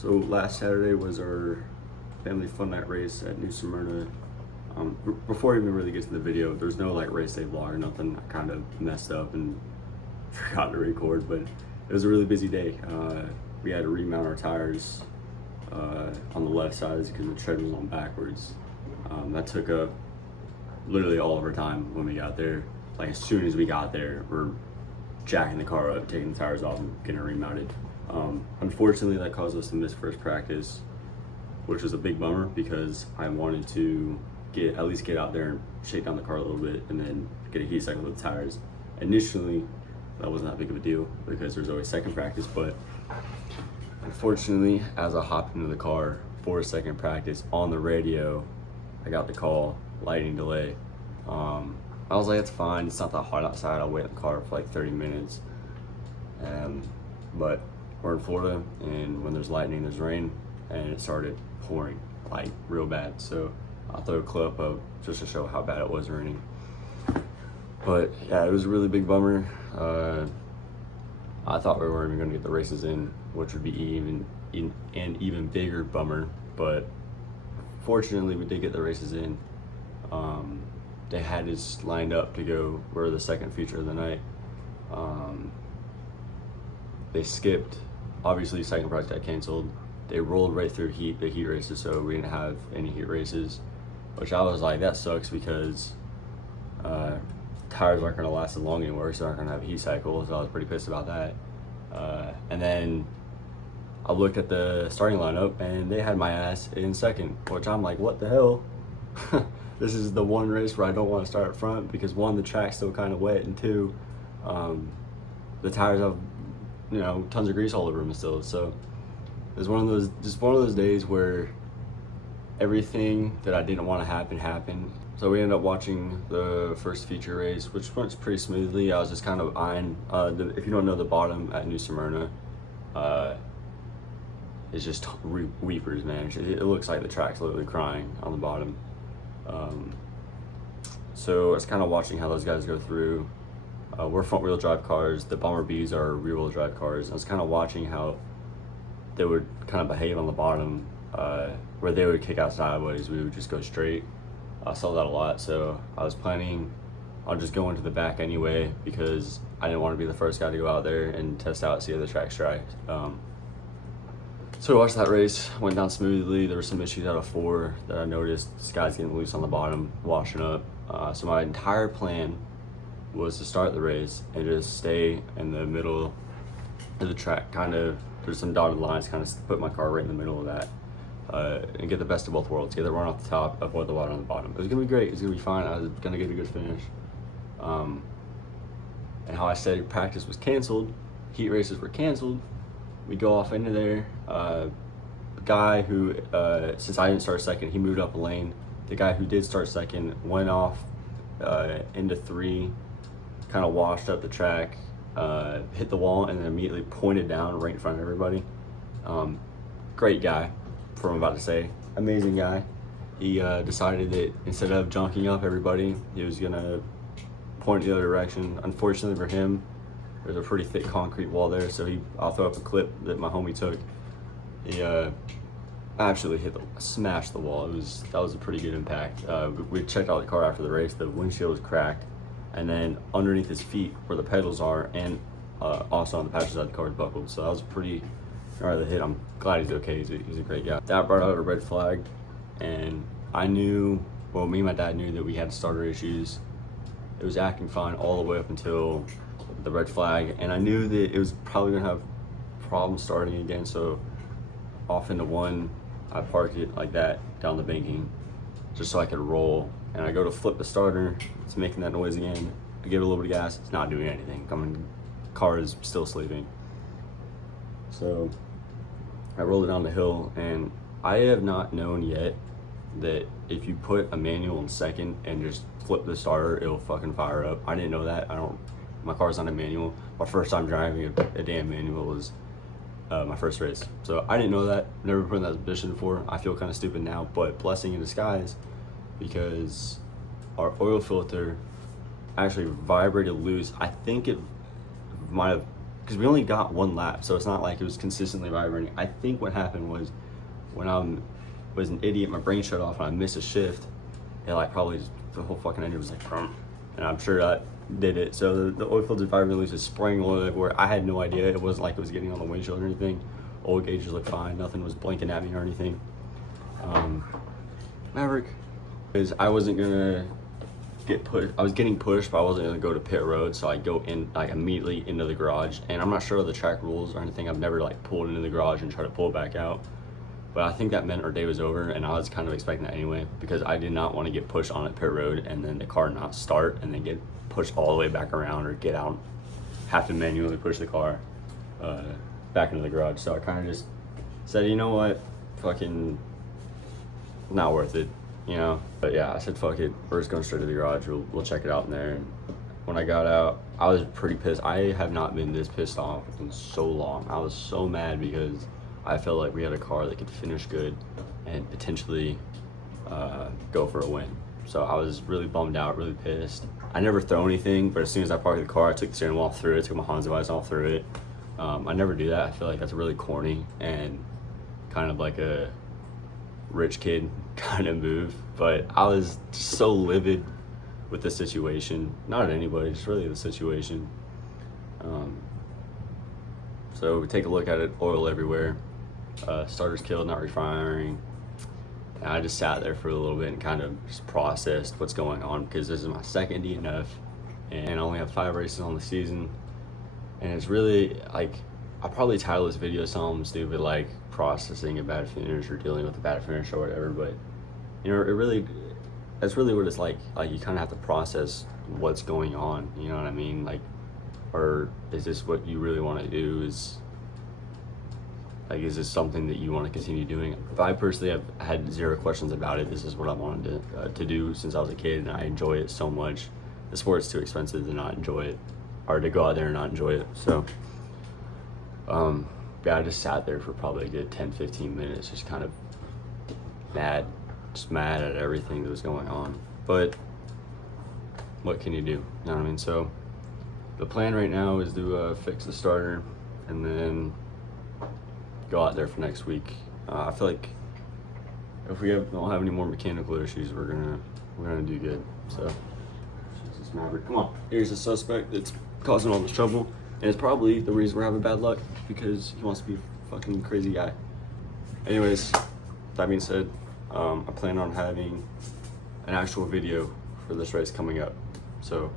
So last Saturday was our family fun night race at New Smyrna. Before I even really get to the video, there's no like race day vlog or nothing. I kind of messed up and forgot to record, but it was a really busy day. We had to remount our tires on the left side because the tread was on backwards. That took up literally all of our time when we got there. Like as soon as we got there, we're jacking the car up, taking the tires off and getting it remounted. Unfortunately, that caused us to miss first practice, which was a big bummer because I wanted to at least get out there and shake down the car a little bit and then get a heat cycle with the tires. Initially, that wasn't that big of a deal because there's always second practice, but unfortunately, as I hopped into the car for second practice on the radio, I got the call, lightning delay. I was like, it's fine, it's not that hot outside, I'll wait in the car for like 30 minutes. But we're in Florida, and when there's lightning, there's rain, and it started pouring like real bad. So I'll throw a clip up just to show how bad it was raining. But yeah, it was a really big bummer. I thought we weren't even gonna get the races in, which would be an even bigger bummer. But fortunately, we did get the races in. They had us lined up to go. We're the second feature of the night. They skipped. Obviously, second practice got canceled. They rolled right through the heat races, so we didn't have any heat races, which I was like, that sucks because tires aren't going to last as long anymore, so they're not going to have a heat cycle, so I was pretty pissed about that. And then I looked at the starting lineup, and they had my ass in second, which I'm like, what the hell? This is the one race where I don't want to start up front because one, the track's still kind of wet, and two, the tires have tons of grease all over them still. So it was one of those days where everything that I didn't want to happen happened. So we ended up watching the first feature race, which went pretty smoothly. I was just kind of eyeing, if you don't know, the bottom at New Smyrna is just weepers, man. It looks like the track's literally crying on the bottom. So I was kind of watching how those guys go through. We're front wheel drive cars. The Bomber Bs are rear wheel drive cars. I was kind of watching how they would kind of behave on the bottom, where they would kick out sideways, we would just go straight. I saw that a lot, so I was planning on just going to the back anyway because I didn't want to be the first guy to go out there and test out, see how the track's dry. So we watched that race, went down smoothly. There were some issues out of 4 that I noticed. This guy's getting loose on the bottom, washing up. So my entire plan was to start the race and just stay in the middle of the track, kind of, there's some dotted lines, kind of put my car right in the middle of that, and get the best of both worlds, get the run off the top, avoid the water on the bottom. It was gonna be great, it was gonna be fine, I was gonna get a good finish. And how I said practice was canceled, heat races were canceled, we go off into there. The guy who, since I didn't start second, he moved up a lane. The guy who did start second went off into 3, kind of washed up the track, hit the wall, and then immediately pointed down right in front of everybody. Great guy, for what I'm about to say. Amazing guy. He decided that instead of junking up everybody, he was gonna point the other direction. Unfortunately for him, there's a pretty thick concrete wall there, so I'll throw up a clip that my homie took. He absolutely smashed the wall. That was a pretty good impact. We checked out the car after the race. The windshield was cracked, and then underneath his feet where the pedals are, and also on the passenger side, the car was buckled. So that was a pretty gnarly hit. I'm glad he's okay. He's a great guy. That brought out a red flag, and I knew, well, me and my dad knew that we had starter issues. It was acting fine all the way up until the red flag, and I knew that it was probably gonna have problems starting again. So off into 1, I parked it like that down the banking just so I could roll, and I go to flip the starter, it's making that noise again. I give it a little bit of gas, it's not doing anything. Car is still sleeping. So I rolled it down the hill, and I have not known yet that if you put a manual in second and just flip the starter, it'll fucking fire up. I didn't know that. My car's not a manual. My first time driving a damn manual was my first race. So I didn't know that, never put in that position before. I feel kind of stupid now, but blessing in disguise because our oil filter actually vibrated loose. I think it might have because we only got one lap, so it's not like it was consistently vibrating. I think what happened was when I was an idiot, my brain shut off and I missed a shift. It like probably just, the whole fucking engine was like, and I'm sure that did it. So the oil filter vibrating was just spraying oil everywhere. I had no idea. It wasn't like it was getting on the windshield or anything. Oil gauges looked fine. Nothing was blinking at me or anything. Maverick, is I wasn't gonna get pushed. I was getting pushed, but I wasn't gonna go to pit road, so I go in like immediately into the garage. And I'm not sure of the track rules or anything. I've never like pulled into the garage and tried to pull it back out. But I think that meant our day was over, and I was kind of expecting that anyway, because I did not want to get pushed on at pit road and then the car not start and then get pushed all the way back around or get out, have to manually push the car back into the garage. So I kind of just said, you know what, fucking not worth it, you know. But yeah, I said, fuck it, we're just going straight to the garage. We'll check it out in there. And when I got out, I was pretty pissed. I have not been this pissed off in so long. I was so mad because I felt like we had a car that could finish good and potentially go for a win. So I was really bummed out, really pissed. I never throw anything, but as soon as I parked the car, I took the steering wheel off through it, took my Hans device off through it. I never do that. I feel like that's really corny and kind of like a rich kid kind of move. But I was just so livid with the situation. Not at anybody, just really the situation. So we take a look at it, oil everywhere. Starter's killed, not refiring. And I just sat there for a little bit and kind of just processed what's going on, because this is my second DNF and I only have 5 races on the season. And it's really like, I'll probably title this video something stupid like processing a bad finish or dealing with a bad finish or whatever, but you know, that's really what it's like. Like, you kind of have to process what's going on, you know what I mean? Like, or is this what you really want to do? Is this something that you want to continue doing? If I personally have had 0 questions about it, this is what I wanted to do since I was a kid, and I enjoy it so much. The sport's too expensive to not enjoy it, or to go out there and not enjoy it. So, yeah, I just sat there for probably a good 10-15 minutes, just kind of mad at everything that was going on. But what can you do? You know what I mean? So the plan right now is to fix the starter and then go out there for next week. I feel like if we don't have any more mechanical issues, we're gonna do good. So Jesus, Maverick, come on. Here's the suspect that's causing all this trouble, and it's probably the reason we're having bad luck, because he wants to be a fucking crazy guy. Anyways, that being said, I plan on having an actual video for this race coming up. So,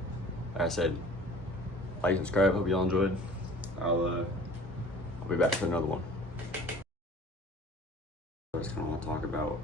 like I said, like and subscribe. Hope y'all enjoyed. I'll be back for another one. I just kind of want to talk about